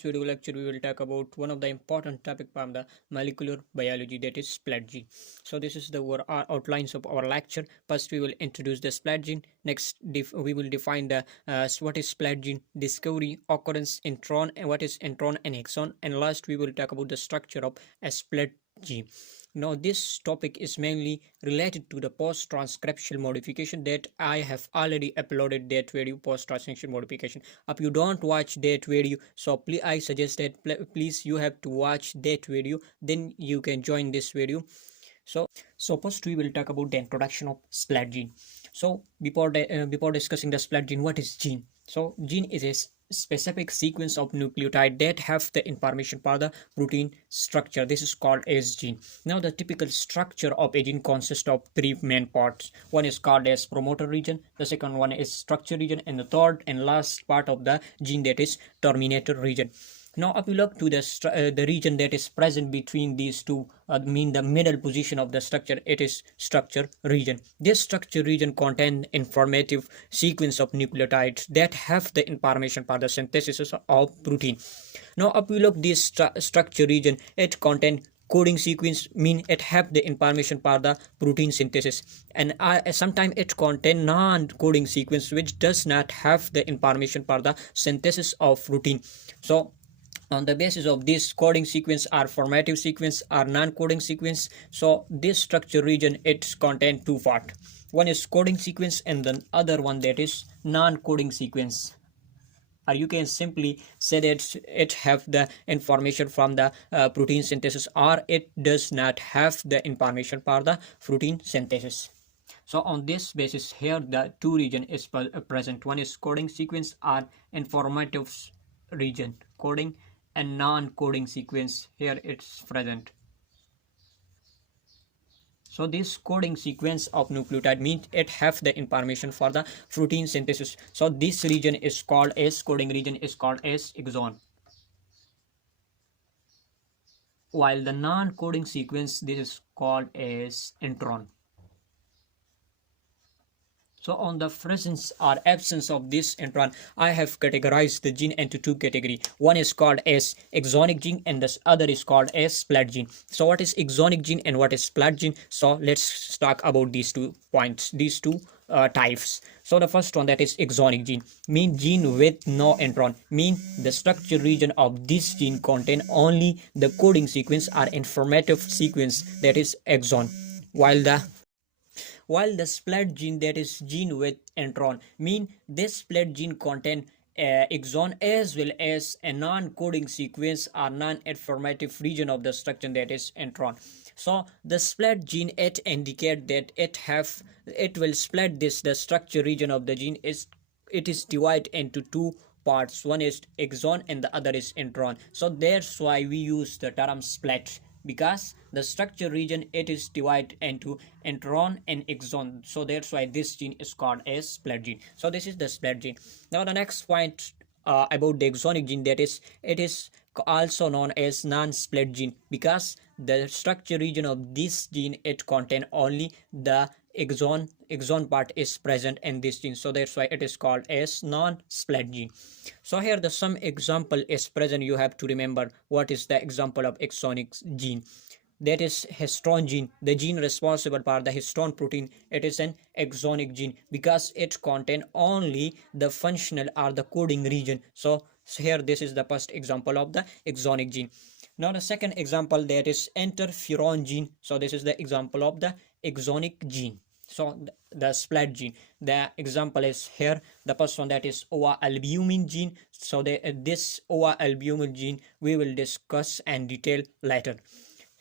this video lecture we will talk about one of the important topic from the molecular biology, that is split gene. So this is the outlines of our lecture. First we will introduce the split gene. Next we will define the what is split gene, discovery, occurrence, intron, and what is intron and exon, and last we will talk about the structure of a split gene. Now this topic is mainly related to the post-transcriptional modification that I have already uploaded that video, post-transcriptional modification. If you don't watch that video, so please I suggest that please you have to watch that video, then you can join this video. So first we will talk about the introduction of split gene. So before discussing the split gene, what is gene? So gene is a specific sequence of nucleotide that have the information for the protein structure. This is called as gene. Now the typical structure of a gene consists of three main parts. One is called as promoter region, the second one is structure region, and the third and last part of the gene, that is terminator region. Now if you look to the region that is present between these two, mean the middle position of the structure, it is structure region. This structure region contains informative sequence of nucleotides that have the information for the synthesis of protein. Now if you look this structure region, it contains coding sequence, mean it have the information for the protein synthesis, and sometimes it contain non-coding sequence which does not have the information for the synthesis of protein. So on the basis of this coding sequence or formative sequence or non-coding sequence, so this structure region it contains two parts. One is coding sequence and the other one that is non-coding sequence, or you can simply say that it have the information from the protein synthesis, or it does not have the information for the protein synthesis. So on this basis here the two region is present. One is coding sequence or informative region, coding and non-coding sequence, here it's present. So this coding sequence of nucleotide means it have the information for the protein synthesis. So this region is called as coding region, is called as exon, while the non-coding sequence, this is called as intron. So on the presence or absence of this intron, I have categorized the gene into two categories. One is called as exonic gene and the other is called as split gene. So what is exonic gene and what is split gene? So let's talk about these 2 points, these two types. So the first one, that is exonic gene, mean gene with no intron, mean the structure region of this gene contain only the coding sequence or informative sequence, that is exon, while the split gene, that is gene with intron, mean this split gene contain exon as well as a non-coding sequence or non-informative region of the structure, that is intron. So the split gene, it indicate that it will split this, the structure region of the gene is divided into two parts. One is exon and the other is intron. So that's why we use the term split, because the structure region it is divided into intron and exon. So that's why this gene is called as split gene. So this is the split gene. Now the next point about the exonic gene, that is it is also known as non-split gene, because the structure region of this gene it contain only the exon part is present in this gene. So that's why it is called as non-split gene. So here the some example is present. You have to remember what is the example of exonic gene. That is histone gene, the gene responsible for the histone protein. It is an exonic gene because it contain only the functional or the coding region. So here this is the first example of the exonic gene. Now the second example, that is interferon gene. So this is the example of the exonic gene. So the split gene, the example is here. The first one, that is ovalbumin gene. So this ovalbumin gene we will discuss and detail later.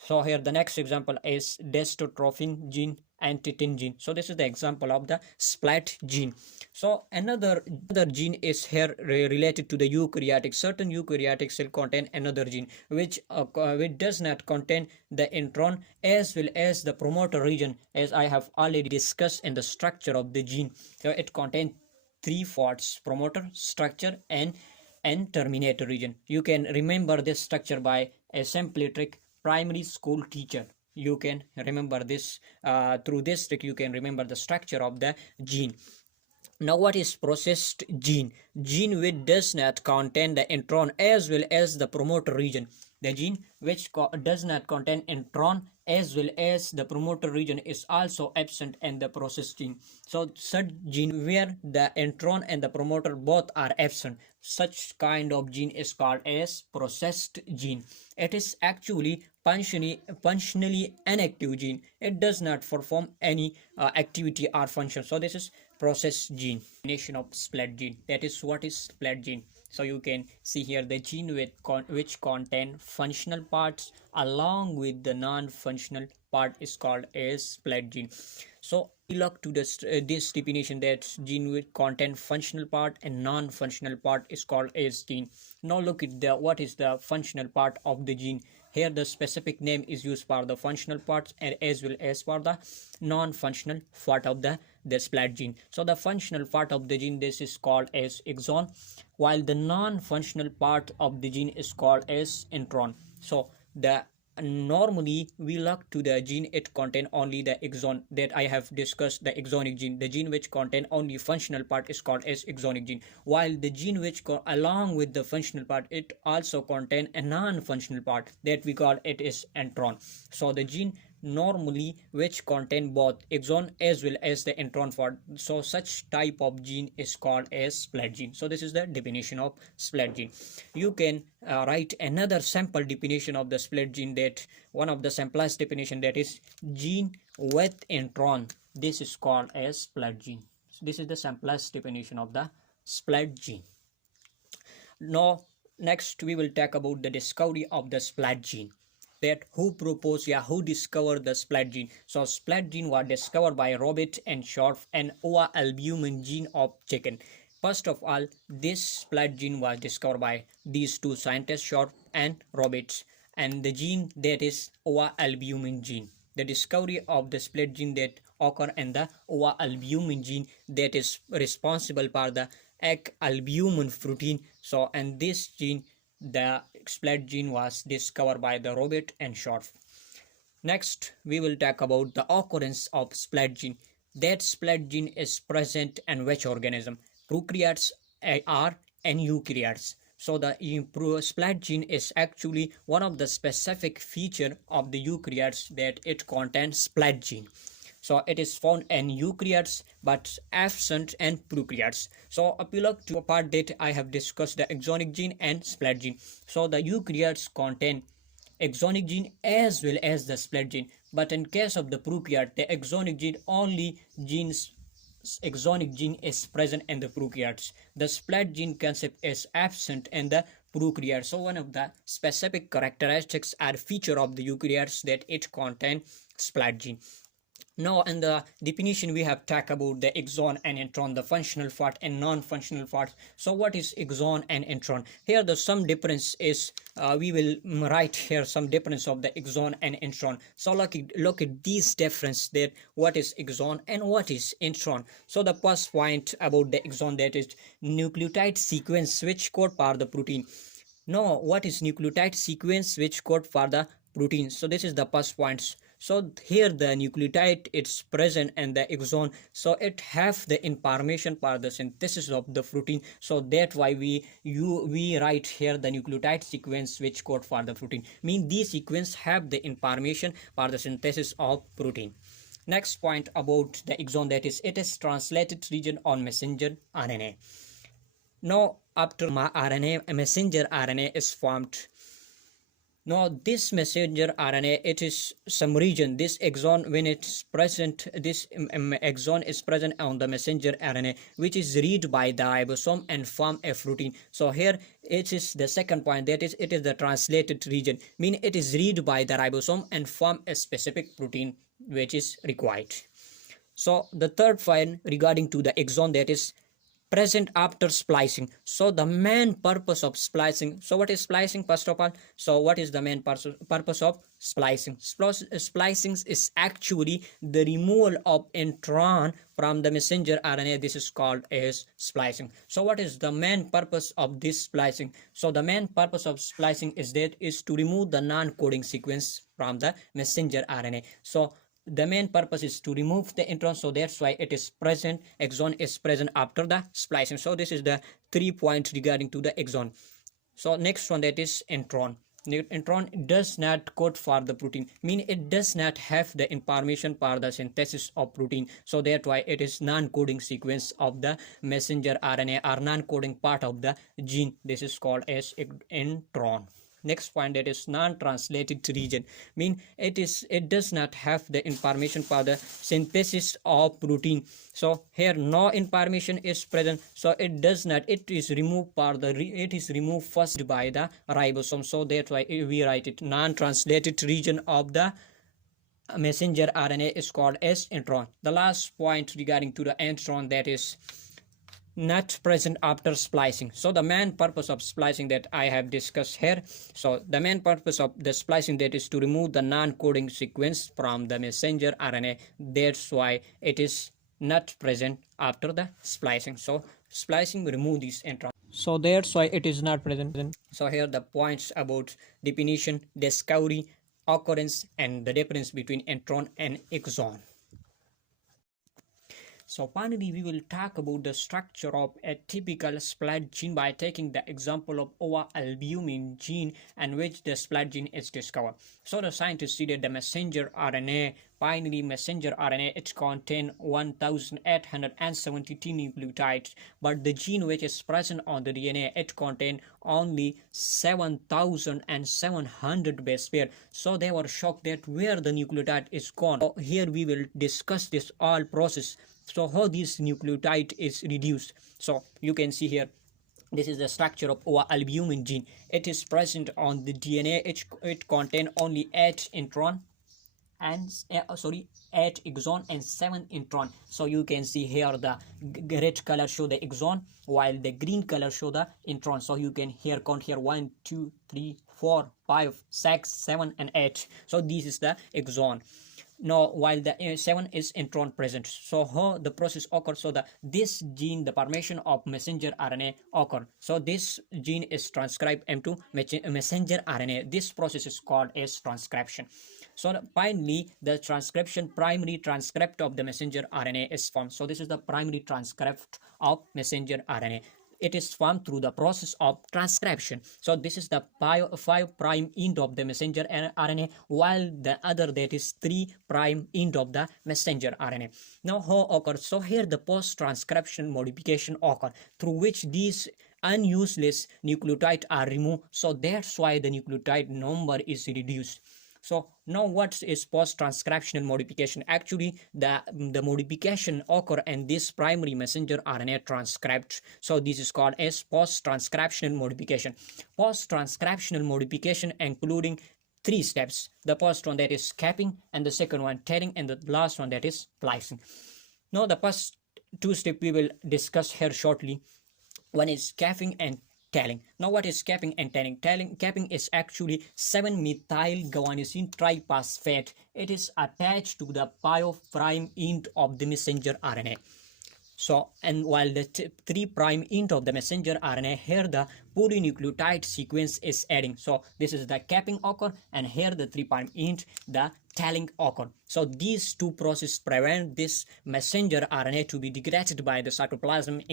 So here the next example is dystrophin gene and titin gene. So this is the example of the split gene. So another gene is here related to the eukaryotic. Certain eukaryotic cell contain another gene which does not contain the intron as well as the promoter region, as I have already discussed in the structure of the gene. So it contains three parts: promoter, structure, and terminator region. You can remember this structure by a simple trick. Primary school teacher, you can remember this through this trick you can remember the structure of the gene. Now, what is processed gene? Gene which does not contain the intron as well as the promoter region. The gene which does not contain intron as well as the promoter region is also absent in the processed gene. So, such gene where the intron and the promoter both are absent, such kind of gene is called as processed gene. It is actually functionally inactive gene. It does not perform any activity or function. So this is process gene. Definition of split gene, that is what is split gene. So you can see here the gene which contain functional parts along with the non-functional part is called as split gene. So we look to this definition, that gene which contain functional part and non-functional part is called as gene. Now look at the what is the functional part of the gene. Here the specific name is used for the functional parts and as well as for the non-functional part of the split gene. So the functional part of the gene, this is called as exon, while the non-functional part of the gene is called as intron. So the normally we look to the gene it contain only the exon, that I have discussed, the exonic gene. The gene which contain only functional part is called as exonic gene, while the gene which along with the functional part it also contain a non-functional part, that we call it is intron. So the gene normally which contain both exon as well as the intron part, so such type of gene is called as split gene. So this is the definition of split gene. You can write another sample definition of the split gene, that one of the simplest definition, that is gene with intron. This is called as split gene. So this is the simplest definition of the split gene. Now next we will talk about the discovery of the split gene, that who proposed, who discovered the split gene. So split gene was discovered by Robert and Schorf, and Ovalbumin gene of chicken. First of all, this split gene was discovered by these two scientists, Schorf and Roberts, and the gene that is Ovalbumin gene. The discovery of the split gene that occur in the Ovalbumin gene, that is responsible for the egg albumin protein. So and this gene, the split gene, was discovered by the Robert and Schorf. Next we will talk about the occurrence of split gene. That split gene is present in which organism? Prokaryotes are and eukaryotes. So the split gene is actually one of the specific feature of the eukaryotes, that it contains split gene. So it is found in eukaryotes but absent in prokaryotes. So if you look to a part that I have discussed, the exonic gene and split gene. So the eukaryotes contain exonic gene as well as the split gene, but in case of the prokaryote, the exonic gene only exonic gene is present in the prokaryotes. The split gene concept is absent in the prokaryotes. So one of the specific characteristics or feature of the eukaryotes, that it contain split gene. Now in the definition we have talked about the exon and intron, the functional part and non-functional parts. So what is exon and intron? Here the some difference is, we will write here some difference of the exon and intron. So look at these difference, that what is exon and what is intron. So the first point about the exon, that is nucleotide sequence which code for the protein. Now what is nucleotide sequence which code for the protein? So this is the first point. So here the nucleotide it's present in the exon, so it have the information for the synthesis of the protein. So that's why we write here the nucleotide sequence which code for the protein. Mean these sequence have the information for the synthesis of protein. Next point about the exon, that is it is translated region on messenger RNA. Now after RNA, a messenger RNA is formed. Now this messenger RNA, it is some region, this exon, when it's present, this exon is present on the messenger RNA, which is read by the ribosome and form a protein. So here it is the second point, that is it is the translated region, mean it is read by the ribosome and form a specific protein which is required. So the third point regarding to the exon, that is present after splicing. So the main purpose of splicing, so what is splicing first of all? So what is the main purpose of splicing? Splicing is actually the removal of intron from the messenger RNA. This is called as splicing. So what is the main purpose of this splicing? So the main purpose of splicing is to remove the non-coding sequence from the messenger RNA. So the main purpose is to remove the intron, so that's why it is present. Exon is present after the splicing. So this is the 3 points regarding to the exon. So next one, that is intron. Intron does not code for the protein, mean it does not have the information for the synthesis of protein, so that's why it is non-coding sequence of the messenger RNA or non-coding part of the gene. This is called as intron. Next point, that is non-translated region, mean it does not have the information for the synthesis of protein. So here no information is present, so it does not, it is removed first by the ribosome, so that's why we write it non-translated region of the messenger RNA is called as intron. The last point regarding to the intron, that is not present after splicing. So the main purpose of splicing that I have discussed here, so the main purpose of the splicing, that is to remove the non-coding sequence from the messenger RNA. That's why it is not present after the splicing. So splicing remove these introns, so that's why it is not present. So here the points about definition, discovery, occurrence, and the difference between intron and exon. So finally, we will talk about the structure of a typical split gene by taking the example of Ovalbumin gene, in which the split gene is discovered. So the scientists see that the messenger RNA, finally messenger RNA, it contains 1872 nucleotides, but the gene which is present on the DNA, it contains only 7700 base pair. So they were shocked that where the nucleotide is gone. So here we will discuss this all process. So how this nucleotide is reduced. So you can see here, this is the structure of Ovalbumin gene. It is present on the DNA. It contains only 8 intron and 8 exon and 7 intron. So you can see here the red color show the exon, while the green color show the intron. So you can here count here 1 2 3 4 5 6 7 and 8. So this is the exon. Now while the 7 is intron present. So how the process occurs, so this gene, the formation of messenger RNA occur. So this gene is transcribed into messenger RNA. This process is called as transcription. So finally the primary transcript of the messenger RNA is formed. So this is the primary transcript of messenger RNA. It is formed through the process of transcription. So this is the 5' end of the messenger RNA, while the other, that is 3' end of the messenger RNA. Now how occurs? So here the post-transcription modification occur, through which these unuseless nucleotides are removed. So that's why the nucleotide number is reduced. So now what is post-transcriptional modification? Actually, the modification occur in this primary messenger RNA transcript. So this is called as post-transcriptional modification. Post-transcriptional modification including 3 steps. The first one, that is capping, and the second one telling, and the last one, that is splicing. Now the first 2 steps we will discuss here shortly. One is capping and telling. Now what is capping and telling? Capping is actually 7-methyl guanosine triphosphate. It is attached to the 5' end of the messenger RNA. So, and while the 3' end of the messenger RNA, here the polynucleotide sequence is adding. So this is the capping occur, and here the 3' end, the telling occur. So these 2 processes prevent this messenger RNA to be degraded by the cytoplasm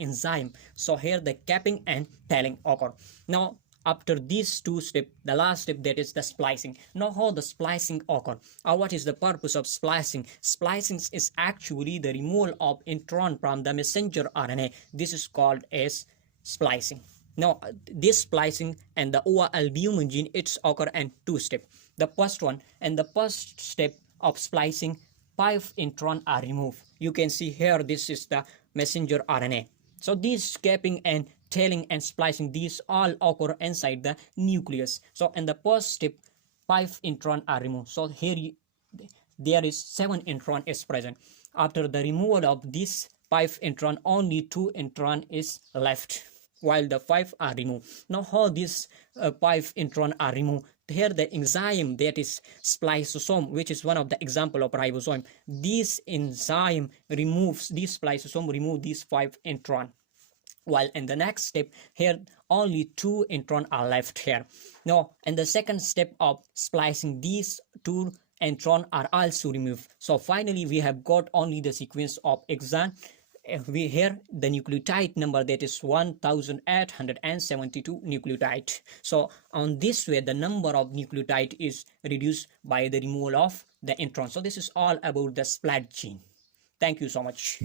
enzyme. So here the capping and telling occur. Now after these 2 steps, the last step, that is the splicing. Now how the splicing occur, or what is the purpose of splicing? Splicing is actually the removal of intron from the messenger RNA. This is called as splicing. Now this splicing and the Ovalbumin gene, it's occur in 2 steps. The first one, and the first step of splicing, 5 intron are removed. You can see here, this is the messenger RNA. So these capping and telling and splicing, these all occur inside the nucleus. So in the first step, 5 intron are removed. So here there is 7 intron is present. After the removal of this 5 intron, only 2 intron is left, while the 5 are removed. Now how these 5 intron are removed? Here the enzyme, that is spliceosome, which is one of the example of ribosome, this enzyme removes, this spliceosome remove these 5 intron. While in the next step, here only 2 intron are left here. Now in the second step of splicing, these 2 intron are also removed. So finally we have got only the sequence of exon. We here the nucleotide number, that is 1872 nucleotide. So on this way the number of nucleotide is reduced by the removal of the intron. So this is all about the splat gene. Thank you so much.